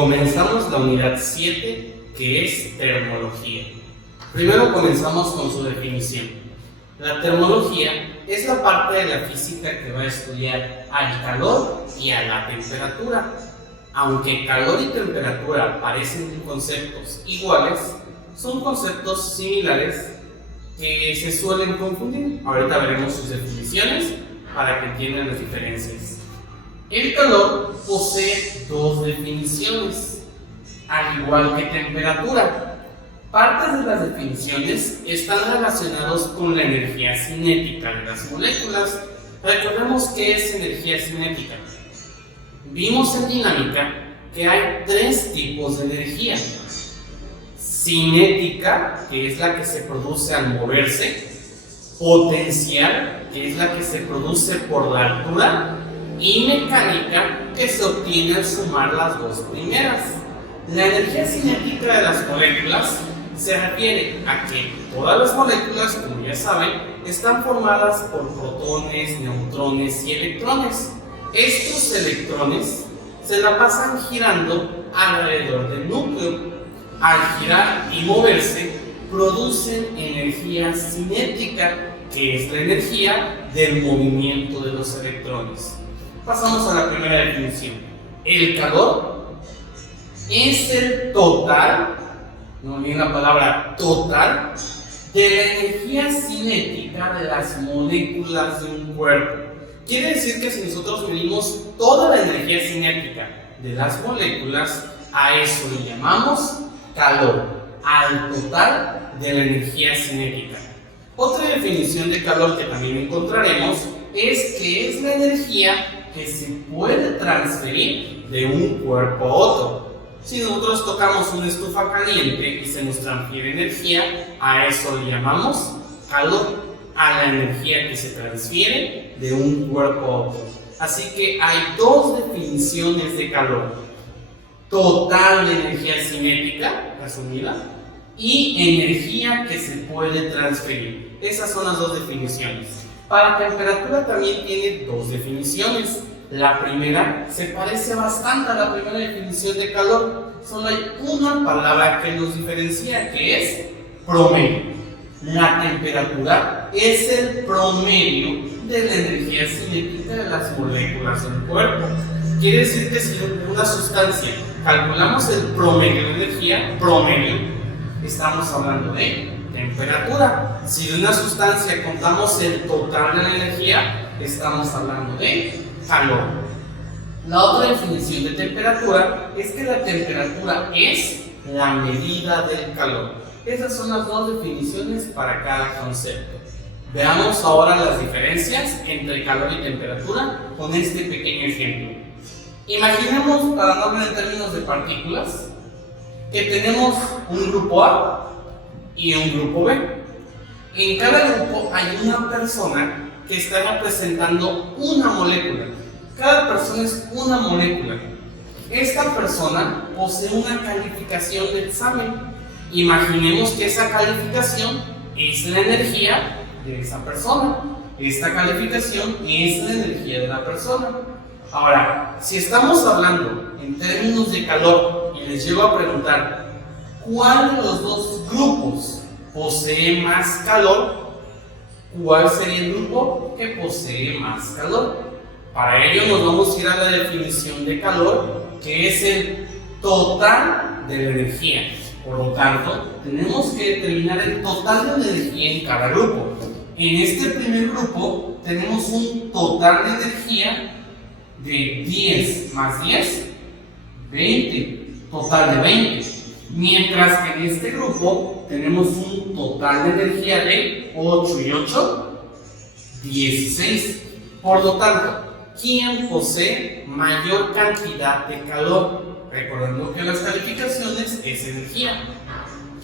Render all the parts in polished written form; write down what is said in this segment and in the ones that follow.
Comenzamos la unidad 7, que es termología. Primero comenzamos con su definición. La termología es la parte de la física que va a estudiar al calor y a la temperatura. Aunque calor y temperatura parecen conceptos iguales, son conceptos similares que se suelen confundir. Ahorita veremos sus definiciones para que entiendan las diferencias. El calor posee dos definiciones, al igual que temperatura. Partes de las definiciones están relacionados con la energía cinética de las moléculas. Recordemos qué es energía cinética. Vimos en dinámica que hay tres tipos de energía. Cinética, que es la que se produce al moverse. Potencial, que es la que se produce por la altura. Y mecánica, que se obtiene al sumar las dos primeras. La energía cinética de las moléculas se refiere a que todas las moléculas, como ya saben, están formadas por protones, neutrones y electrones. Estos electrones se la pasan girando alrededor del núcleo. Al girar y moverse, producen energía cinética, que es la energía del movimiento de los electrones. Pasamos a la primera definición. El calor es el total, no olviden la palabra total, de la energía cinética de las moléculas de un cuerpo. Quiere decir que si nosotros medimos toda la energía cinética de las moléculas, a eso le llamamos calor, al total de la energía cinética. Otra definición de calor que también encontraremos es que es la energía que se puede transferir de un cuerpo a otro. Si nosotros tocamos una estufa caliente y se nos transfiere energía, a eso le llamamos calor, a la energía que se transfiere de un cuerpo a otro. Así que hay dos definiciones de calor: total de energía cinética, resumida, y energía que se puede transferir. Esas son las dos definiciones. Para temperatura también tiene dos definiciones. La primera se parece bastante a la primera definición de calor. Solo hay una palabra que los diferencia, que es promedio. La temperatura es el promedio de la energía cinética de las moléculas del cuerpo. Quiere decir que si de una sustancia calculamos el promedio de energía, estamos hablando de temperatura. Si de una sustancia contamos el total de la energía, estamos hablando de calor. La otra definición de temperatura es que la temperatura es la medida del calor. Esas son las dos definiciones para cada concepto. Veamos ahora las diferencias entre calor y temperatura con este pequeño ejemplo. Imaginemos, para no hablar en términos de partículas, que tenemos un grupo A y un grupo B. En cada grupo hay una persona que está representando una molécula. Cada persona es una molécula. Esta persona posee una calificación de examen. Imaginemos que esa calificación es la energía de esa persona. Esta calificación es la energía de la persona. Ahora, si estamos hablando en términos de calor y les llego a preguntar ¿cuál de los dos grupos posee más calor? ¿Cuál sería el grupo que posee más calor? Para ello nos vamos a ir a la definición de calor, que es el total de la energía. Por lo tanto, tenemos que determinar el total de la energía en cada grupo. En este primer grupo tenemos un total de energía de 10 más 10, 20, total de 20. Mientras que en este grupo tenemos un total de energía de 8 y 8, 16. Por lo tanto, ¿quién posee mayor cantidad de calor? Recordando que las calificaciones es energía.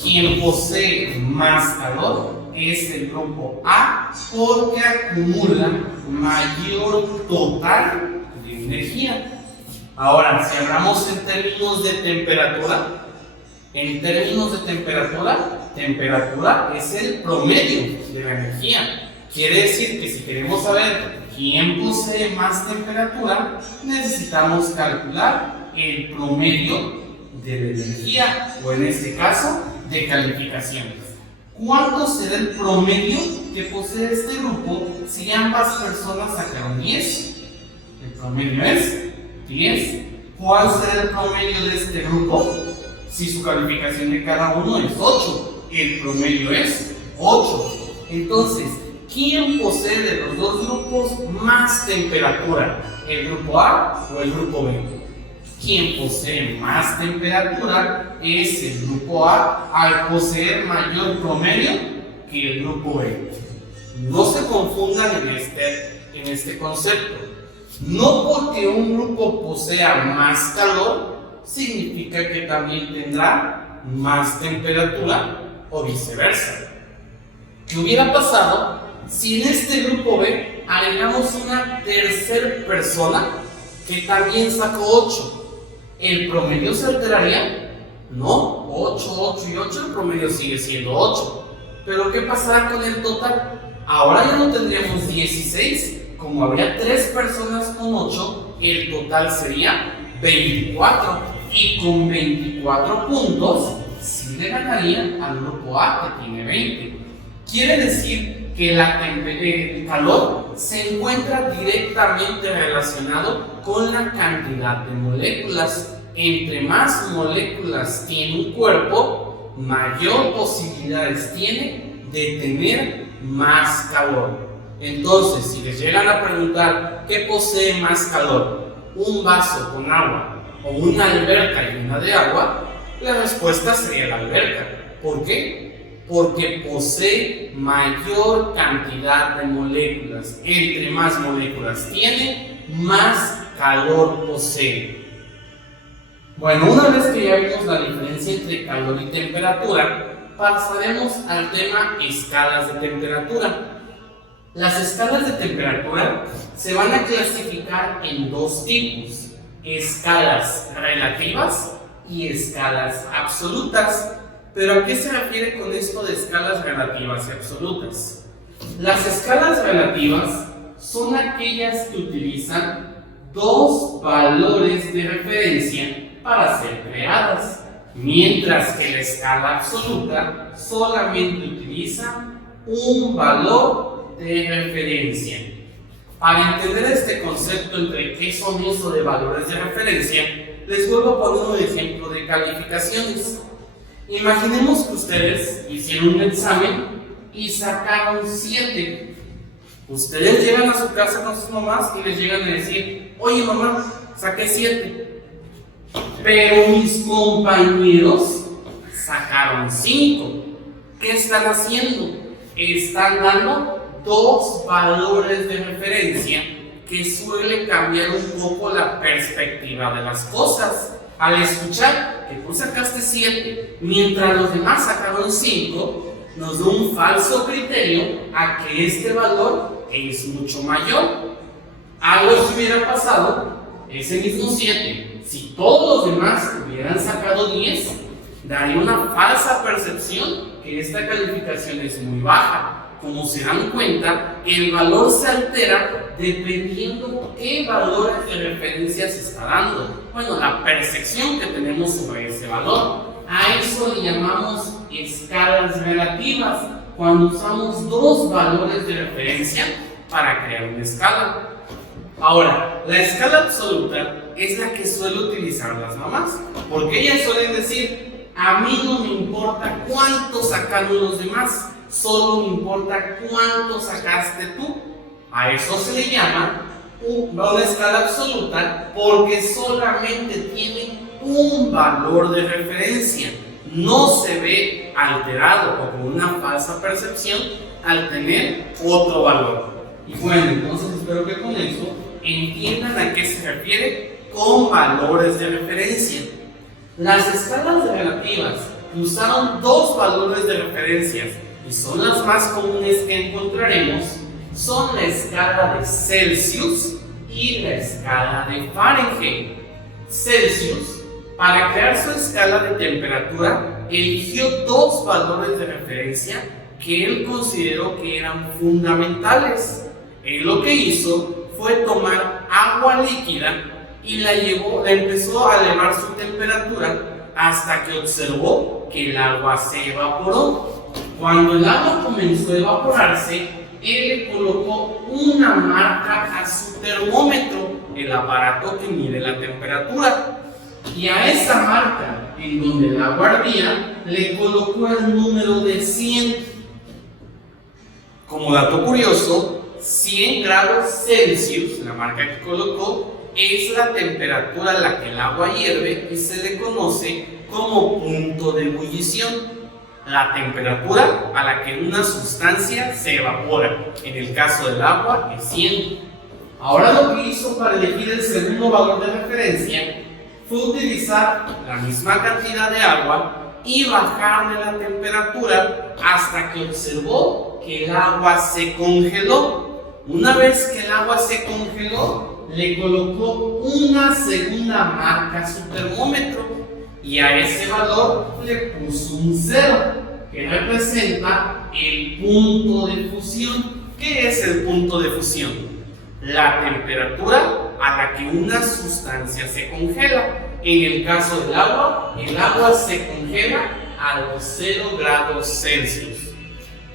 Quien posee más calor es el grupo A, porque acumula mayor total de energía. Ahora, si hablamos en términos de temperatura, temperatura es el promedio de la energía. Quiere decir que si queremos saber quién posee más temperatura, necesitamos calcular el promedio de la energía, o en este caso, de calificaciones. ¿Cuánto será el promedio que posee este grupo si ambas personas sacaron 10? El promedio es 10. ¿Cuál será el promedio de este grupo si su calificación de cada uno es 8? El promedio es 8. Entonces, ¿quién posee de los dos grupos más temperatura? ¿El grupo A o el grupo B? Quien posee más temperatura es el grupo A al poseer mayor promedio que el grupo B. No se confundan en este concepto. No porque un grupo posea más calor significa que también tendrá más temperatura o viceversa. ¿Qué hubiera pasado si en este grupo B agregamos una tercera persona que también sacó 8? ¿El promedio se alteraría? No, 8, 8 y 8, el promedio sigue siendo 8. Pero ¿qué pasará con el total? Ahora ya no tendríamos 16, como habría 3 personas con 8, el total sería 24. Y con 24 puntos, sí le ganaría al grupo A que tiene 20. Quiere decir que el calor se encuentra directamente relacionado con la cantidad de moléculas. Entre más moléculas tiene un cuerpo, mayor posibilidades tiene de tener más calor. Entonces, si les llegan a preguntar ¿qué posee más calor? ¿Un vaso con agua o una alberca llena de agua? La respuesta sería la alberca. ¿Por qué? Porque posee mayor cantidad de moléculas. Entre más moléculas tiene, más calor posee. Bueno, una vez que ya vimos la diferencia entre calor y temperatura, pasaremos al tema escalas de temperatura. Las escalas de temperatura se van a clasificar en dos tipos: escalas relativas y escalas absolutas. ¿Pero a qué se refiere con esto de escalas relativas y absolutas? Las escalas relativas son aquellas que utilizan dos valores de referencia para ser creadas, mientras que la escala absoluta solamente utiliza un valor de referencia. Para entender este concepto entre qué son eso de valores de referencia, les vuelvo a poner un ejemplo de calificaciones. Imaginemos que ustedes hicieron un examen y sacaron 7. Ustedes llegan a su casa con sus mamás y les llegan a decir: oye mamá, saqué 7. Pero mis compañeros sacaron 5. ¿Qué están haciendo? Están dando dos valores de referencia que suele cambiar un poco la perspectiva de las cosas. Al escuchar que tú sacaste 7 mientras los demás sacaron 5, nos da un falso criterio a que este valor es mucho mayor. Algo que hubiera pasado, ese mismo 7, si todos los demás hubieran sacado 10, daría una falsa percepción que esta calificación es muy baja. Como se dan cuenta, el valor se altera dependiendo qué valores de referencia se está dando. Bueno, la percepción que tenemos sobre ese valor. A eso le llamamos escalas relativas, cuando usamos dos valores de referencia para crear una escala. Ahora, la escala absoluta es la que suele utilizar las mamás, porque ellas suelen decir: a mí no me importa cuánto sacaron los demás, solo me importa cuánto sacaste tú. A eso se le llama una escala absoluta, porque solamente tiene un valor de referencia, no se ve alterado o con una falsa percepción al tener otro valor. Y bueno, entonces espero que con eso entiendan a qué se refiere con valores de referencia. Las escalas relativas que usaron dos valores de referencia y son las más comunes que encontraremos son la escala de Celsius y la escala de Fahrenheit. Celsius, para crear su escala de temperatura, eligió dos valores de referencia que él consideró que eran fundamentales. Él lo que hizo fue tomar agua líquida y la empezó a elevar su temperatura hasta que observó que el agua se evaporó. Cuando el agua comenzó a evaporarse, él le colocó una marca a su termómetro, el aparato que mide la temperatura, y a esa marca, en donde el agua ardía, le colocó el número de 100. Como dato curioso, 100 grados Celsius, la marca que colocó, es la temperatura a la que el agua hierve y se le conoce como punto de ebullición. La temperatura a la que una sustancia se evapora. En el caso del agua es 100. Ahora lo que hizo para elegir el segundo valor de referencia fue utilizar la misma cantidad de agua y bajarle la temperatura hasta que observó que el agua se congeló. Una vez que el agua se congeló, le colocó una segunda marca a su termómetro y a ese valor le puso un 0, que representa el punto de fusión. ¿Qué es el punto de fusión? La temperatura a la que una sustancia se congela. En el caso del agua, el agua se congela a los 0 grados Celsius.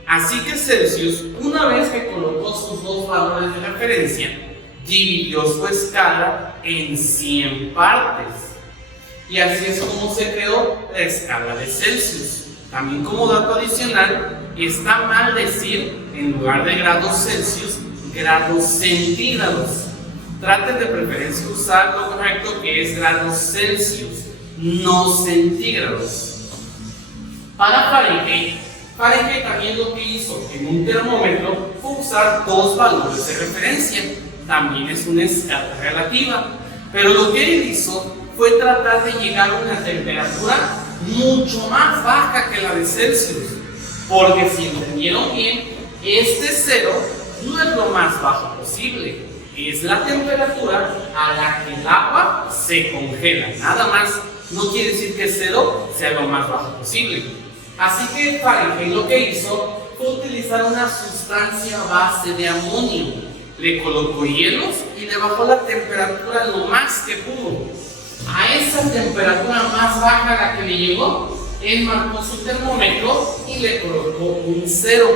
Así que Celsius, una vez que colocó sus dos valores de referencia, dividió su escala en 100 partes. Y así es como se creó la escala de Celsius. También como dato adicional, está mal decir en lugar de grados Celsius, grados centígrados. Traten de preferencia usar lo correcto, que es grados Celsius, no centígrados. Para Fahrenheit también lo que hizo en un termómetro fue usar dos valores de referencia. También es una escala relativa, pero lo que él hizo fue tratar de llegar a una temperatura mucho más baja que la de Celsius, porque si entendieron bien, este 0 no es lo más bajo posible, es la temperatura a la que el agua se congela, nada más. No quiere decir que 0 sea lo más bajo posible. Así que Fahrenheit lo que hizo fue utilizar una sustancia base de amonio, le colocó hielos y le bajó la temperatura lo más que pudo. A esa temperatura más baja a la que le llegó, él marcó su termómetro y le colocó un 0.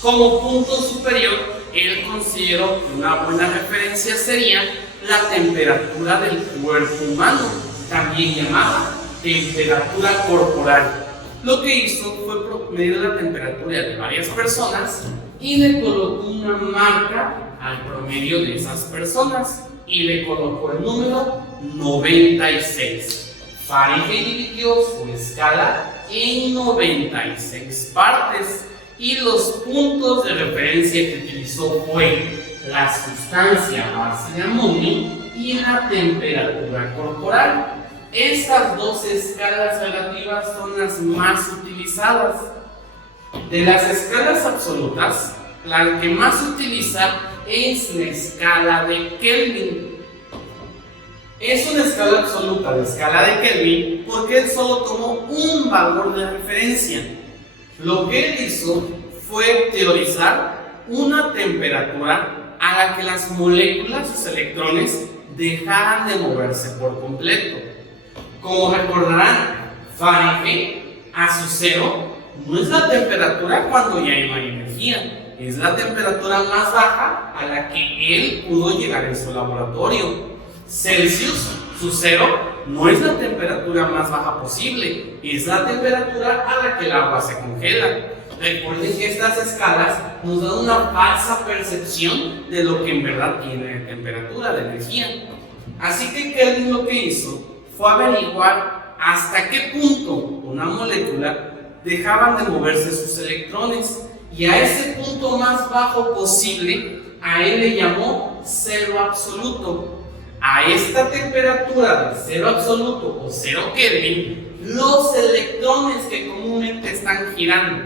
Como punto superior, él consideró que una buena referencia sería la temperatura del cuerpo humano, también llamada temperatura corporal. Lo que hizo fue medir la temperatura de varias personas y le colocó una marca al promedio de esas personas y le colocó el número 96. Fahrenheit dividió su escala en 96 partes y los puntos de referencia que utilizó fue la sustancia base de amonio y la temperatura corporal. Estas dos escalas relativas son las más utilizadas. De las escalas absolutas, la que más se utiliza es la escala de Kelvin. Es una escala absoluta, la escala de Kelvin, porque él solo tomó un valor de referencia. Lo que él hizo fue teorizar una temperatura a la que las moléculas, sus electrones, dejaran de moverse por completo. Como recordarán, Fahrenheit a su 0 no es la temperatura cuando ya no hay energía, es la temperatura más baja a la que él pudo llegar en su laboratorio. Celsius, su 0, no es la temperatura más baja posible, es la temperatura a la que el agua se congela. Recuerden que estas escalas nos dan una falsa percepción de lo que en verdad tiene de temperatura, de energía. Así que Kelvin lo que hizo fue averiguar hasta qué punto una molécula dejaban de moverse sus electrones, y a ese punto más bajo posible a él le llamó 0 absoluto. A esta temperatura de 0 absoluto o 0 Kelvin, los electrones que comúnmente están girando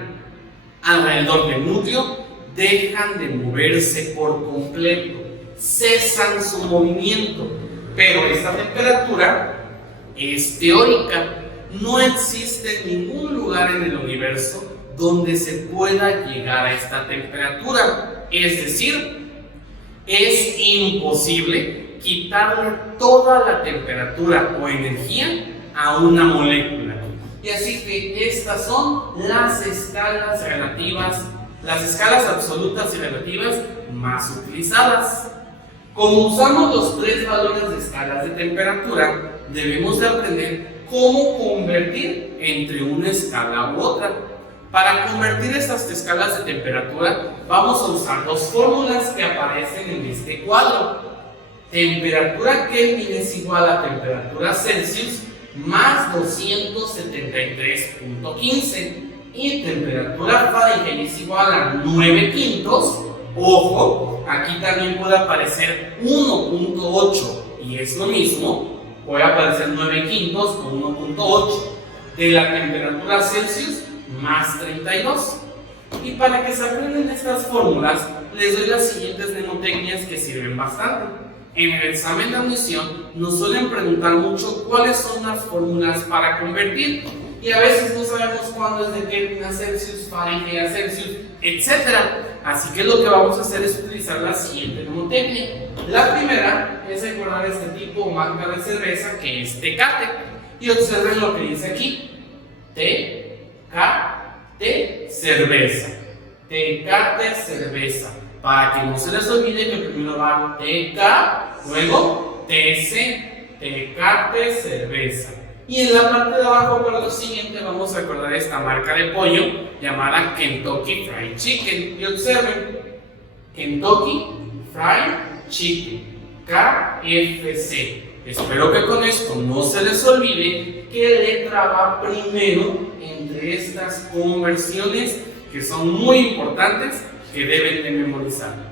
alrededor del núcleo dejan de moverse por completo, cesan su movimiento. Pero esta temperatura es teórica. No existe ningún lugar en el universo donde se pueda llegar a esta temperatura. Es decir, es imposible quitarle toda la temperatura o energía a una molécula. Y así que estas son las escalas relativas, las escalas absolutas y relativas más utilizadas. Como usamos los tres valores de escalas de temperatura, debemos de aprender cómo convertir entre una escala u otra. Para convertir estas escalas de temperatura, vamos a usar dos fórmulas que aparecen en este cuadro. Temperatura Kelvin es igual a temperatura Celsius más 273.15 y temperatura Fahrenheit es igual a 9 quintos. Ojo, aquí también puede aparecer 1.8 y es lo mismo, puede aparecer 9 quintos o 1.8 de la temperatura Celsius más 32. Y para que se aprendan estas fórmulas, les doy las siguientes mnemotecnias que sirven bastante. En el examen de admisión nos suelen preguntar mucho cuáles son las fórmulas para convertir y a veces no sabemos cuándo es de Kelvin a Celsius, Fahrenheit a Celsius, etc. Así que lo que vamos a hacer es utilizar la siguiente mnemotecnia. La primera es recordar este tipo o marca de cerveza que es Tecate y observen lo que dice aquí: Tecate cerveza, Tecate cerveza. Para que no se les olvide que primero va TK, luego TC, Tecate cerveza. Y en la parte de abajo, para lo siguiente, vamos a recordar esta marca de pollo llamada Kentucky Fried Chicken. Y observen, Kentucky Fried Chicken, KFC. Espero que con esto no se les olvide qué letra va primero entre estas conversiones que son muy importantes, que deben de memorizar.